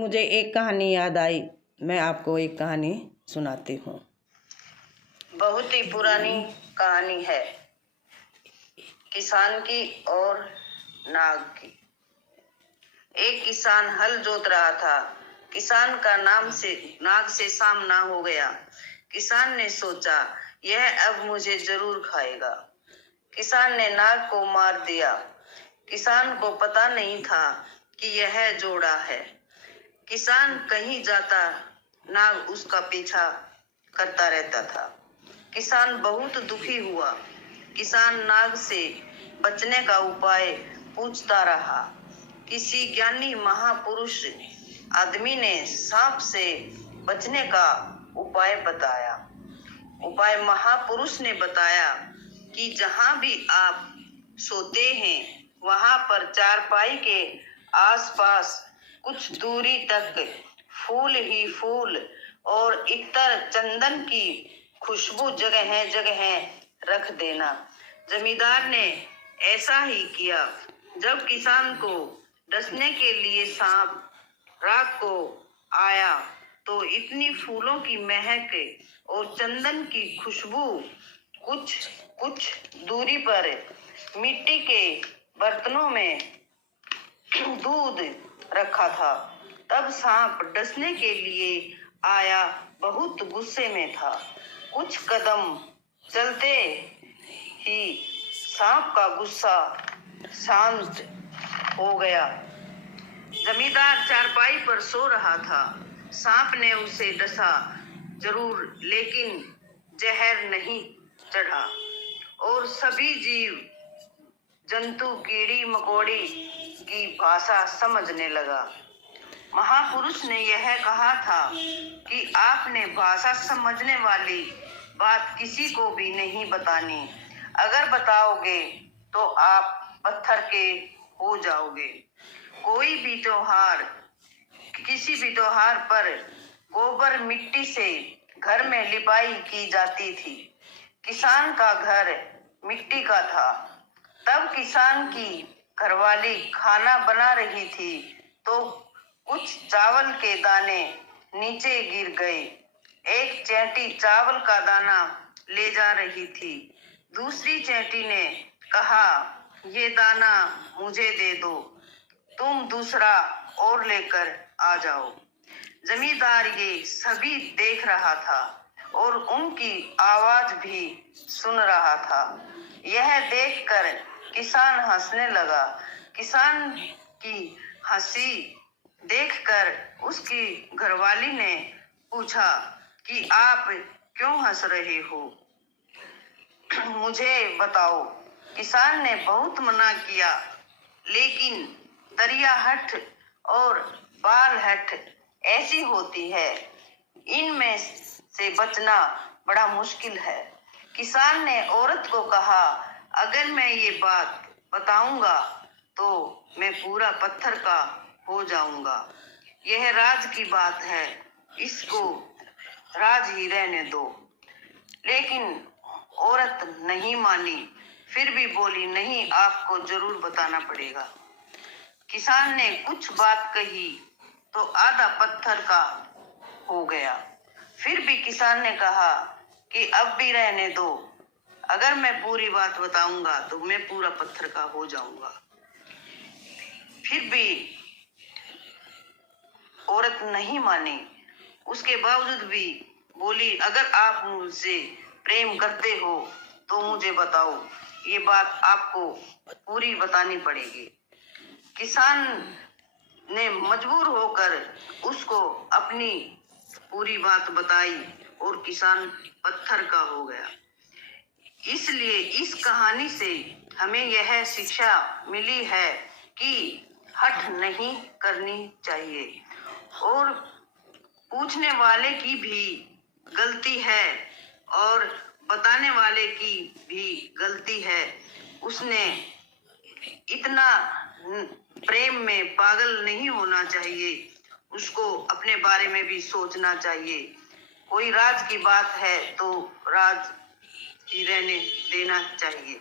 मुझे एक कहानी याद आई। मैं आपको एक कहानी सुनाती हूँ। बहुत ही पुरानी कहानी है, किसान की और नाग की। एक किसान हल जोत रहा था। किसान का नाग से सामना हो गया। किसान ने सोचा, यह अब मुझे जरूर खाएगा। किसान ने नाग को मार दिया। किसान को पता नहीं था कि यह जोड़ा है। किसान कहीं जाता, नाग उसका पीछा करता रहता था। किसान बहुत दुखी हुआ। किसान नाग से बचने का उपाय पूछता रहा। किसी ज्ञानी महापुरुष आदमी ने सांप से बचने का उपाय बताया। महापुरुष ने बताया कि जहां भी आप सोते हैं वहां पर चारपाई के आसपास कुछ दूरी तक फूल ही फूल और इत्र चंदन की खुशबू जगह जगह रख देना। जमींदार ने ऐसा ही किया। जब किसान को डसने के लिए सांप रात को आया तो इतनी फूलों की महक और चंदन की खुशबू कुछ दूरी पर मिट्टी के बर्तनों में दूध रखा था। तब सांप डसने के लिए आया, बहुत गुस्से में था। कुछ कदम चलते ही सांप का गुस्सा शांत हो गया। जमींदार चारपाई पर सो रहा था। सांप ने उसे डसा जरूर, लेकिन जहर नहीं चढ़ा और सभी जीव जंतु कीड़ी मकोड़ी की भाषा समझने लगा। महापुरुष ने यह कहा था कि आपने भाषा समझने वाली बात किसी को भी नहीं बतानी। अगर बताओगे तो आप पत्थर के हो जाओगे। किसी भी त्योहार पर गोबर मिट्टी से घर में लिपाई की जाती थी। किसान का घर मिट्टी का था। तब किसान की घरवाली खाना बना रही थी तो कुछ चावल के दाने नीचे गिर गए। एक चैंटी चावल का दाना ले जा रही थी। दूसरी चैंटी ने कहा, ये दाना मुझे दे दो, तुम दूसरा और लेकर आ जाओ। जमींदार ये सभी देख रहा था और उनकी आवाज भी सुन रहा था। यह देखकर किसान हंसने लगा। किसान की हंसी देखकर उसकी घरवाली ने पूछा कि आप क्यों हंस रहे हो, मुझे बताओ। किसान ने बहुत मना किया, लेकिन दरियाहट और बालहट ऐसी होती है, इनमें से बचना बड़ा मुश्किल है। किसान ने औरत को कहा, अगर मैं ये बात बताऊंगा तो मैं पूरा पत्थर का हो जाऊंगा। यह राज की बात है, इसको राज ही रहने दो। लेकिन औरत नहीं मानी, फिर भी बोली, नहीं, आपको जरूर बताना पड़ेगा। किसान ने कुछ बात कही तो आधा पत्थर का हो गया। फिर भी किसान ने कहा कि अब भी रहने दो, अगर मैं पूरी बात बताऊंगा तो मैं पूरा पत्थर का हो जाऊंगा। फिर भी औरत नहीं मानी। उसके बावजूद भी बोली, अगर आप मुझसे प्रेम करते हो तो मुझे बताओ, ये बात आपको पूरी बतानी पड़ेगी। किसान ने मजबूर होकर उसको अपनी पूरी बात बताई और किसान पत्थर का हो गया। इसलिए इस कहानी से हमें यह शिक्षा मिली है कि हठ नहीं करनी चाहिए और पूछने वाले की भी गलती है और बताने वाले की भी गलती है। उसने इतना प्रेम में पागल नहीं होना चाहिए, उसको अपने बारे में भी सोचना चाहिए। कोई राज की बात है तो राज ही रहने देना चाहिए।